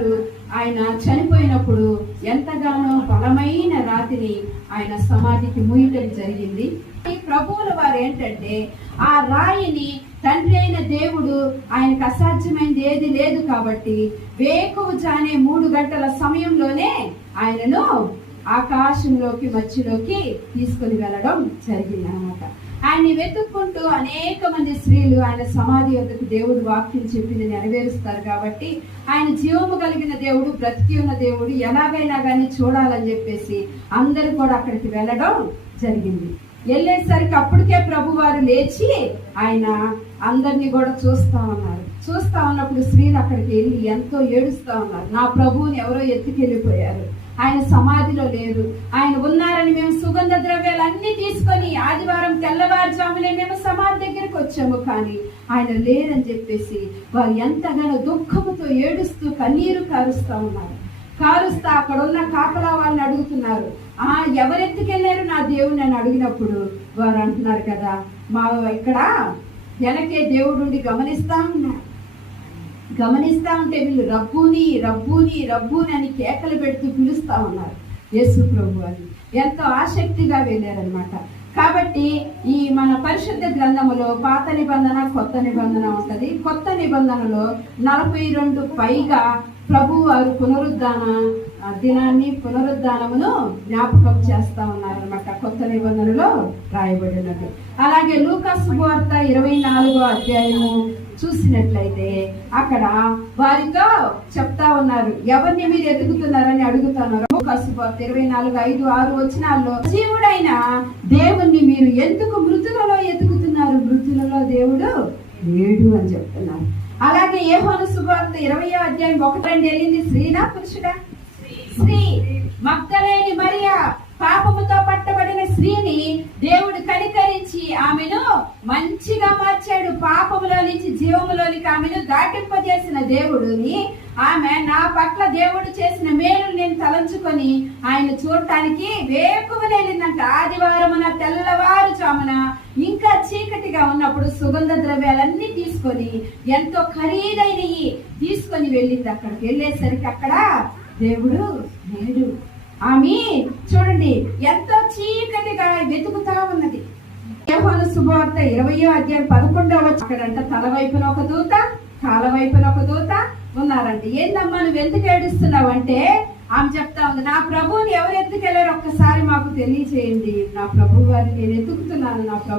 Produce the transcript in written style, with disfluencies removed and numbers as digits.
వారు ఆయన చనిపోయినప్పుడు ఎంతగానో బలమైన రాతిని ఆయన సమాధికి మూయటం జరిగింది. ప్రభువుల వారు ఏంటంటే ఆ రాయిని తండ్రి అయిన దేవుడు ఆయనకు అసాధ్యమైనది ఏది లేదు కాబట్టి వేకువజానే 3 గంటల సమయంలోనే ఆయనను ఆకాశంలోకి మధ్యలోకి తీసుకుని వెళ్ళడం జరిగింది అన్నమాట. ఆయన్ని వెతుక్కుంటూ అనేక మంది స్త్రీలు ఆయన సమాధి వద్దకు దేవుడు వాక్యం చెప్పింది నెరవేరుస్తారు కాబట్టి ఆయన జీవము కలిగిన దేవుడు, బ్రతికి ఉన్న దేవుడు, ఎలాగైనా కానీ చూడాలని చెప్పేసి అందరూ కూడా అక్కడికి వెళ్ళడం జరిగింది. వెళ్ళేసరికి అప్పటికే ప్రభు వారు లేచి ఆయన అందరినీ కూడా చూస్తా ఉన్నప్పుడు స్త్రీలు అక్కడికి వెళ్ళి ఎంతో ఏడుస్తా ఉన్నారు. నా ప్రభువుని ఎవరో ఎత్తుకెళ్ళిపోయారు, ఆయన సమాధిలో లేరు, ఆయన ఉన్నారని మేము సుగంధ ద్రవ్యాలు అన్ని తీసుకొని ఆదివారం తెల్లవారుజామునే మేము సమాధి దగ్గరికి వచ్చాము, కానీ ఆయన లేరని చెప్పేసి వారు ఎంతగానో దుఃఖముతో ఏడుస్తూ కన్నీరు కారుస్తా ఉన్నారు. కారుస్తా అక్కడ ఉన్న కాపలా వాళ్ళని అడుగుతున్నారు, ఎవరెత్తుకెళ్ళారు నా దేవుని అని అడిగినప్పుడు వారు అంటున్నారు కదా, మా ఇక్కడ వెనకే దేవుడు గమనిస్తా ఉంటే వీళ్ళు రబ్బూని రబ్బూని రబ్బూని అని కేకలు పెడుతూ పిలుస్తా ఉన్నారు యేసు ప్రభు అని. ఎంతో ఆసక్తిగా వెళ్ళారనమాట. కాబట్టి ఈ మన పరిశుద్ధ గ్రంథములో పాత నిబంధన, కొత్త నిబంధన ఉంటది. కొత్త నిబంధనలో 42 పైగా ప్రభు వారు పునరుద్ధానమును జ్ఞాపకం చేస్తా ఉన్నారనమాట. కొత్త నిబంధనలో రాయబడినట్టు. అలాగే లూకా సువార్త 24వ అధ్యాయము చూసినట్లయితే అక్కడ వారితో చెప్తా ఉన్నారు, ఎవరిని మీరు ఎదుగుతున్నారని అడుగుతున్నారు. లూకా సువార్త 24:5-6 వచనాల్లో జీవుడైన దేవుణ్ణి మీరు ఎందుకు మృతులలో ఎదుగుతున్నారు, మృతులలో దేవుడు లేడు అని చెప్తున్నారు. అలాగే యోహాను సువార్త 20వ అధ్యాయం 1-2 వెళ్ళింది. స్త్రీనా పురుషుడా? స్త్రీ. మగ్దలేని మరియా పాపముతో పట్టబడిన స్త్రీని దేవుడు కనికరించి ఆమెను మంచిగా మార్చాడు. పాపములో నుంచి జీవములోనికి ఆమెను దాటింపజేసిన దేవుడుని ఆమె నా పట్ల దేవుడు చేసిన మేలు నేను తలంచుకొని ఆయన చూడటానికి వేకువనే వెళ్ళిందంట. ఆదివారమున తెల్లవారుజామున ఇంకా చీకటిగా ఉన్నప్పుడు సుగంధ ద్రవ్యాలన్నీ తీసుకొని ఎంతో ఖరీదైనవి తీసుకొని వెళ్ళింది. అక్కడికి వెళ్ళేసరికి అక్కడ దేవుడు లేడు. ఆమె చూడండి ఎంతో చీకటిగా వెతుకుతా ఉన్నది. యోహాను సువార్త 20వ అధ్యాయం 11వ అక్కడంట తల వైపున ఒక దూత, కాల వైపున ఒక దూత ఉన్నారంట. ఏందమ్మా నువ్వు ఎందుకు ఏడుస్తున్నావు అంటే ఆమె చెప్తా ఉంది, నా ప్రభువుని ఎవరు ఎత్తుకెళ్ళారు ఒక్కసారి మాకు తెలియచేయండి, నా ప్రభు వారిని నేను ఎత్తుకుతున్నాను, నా ప్రభు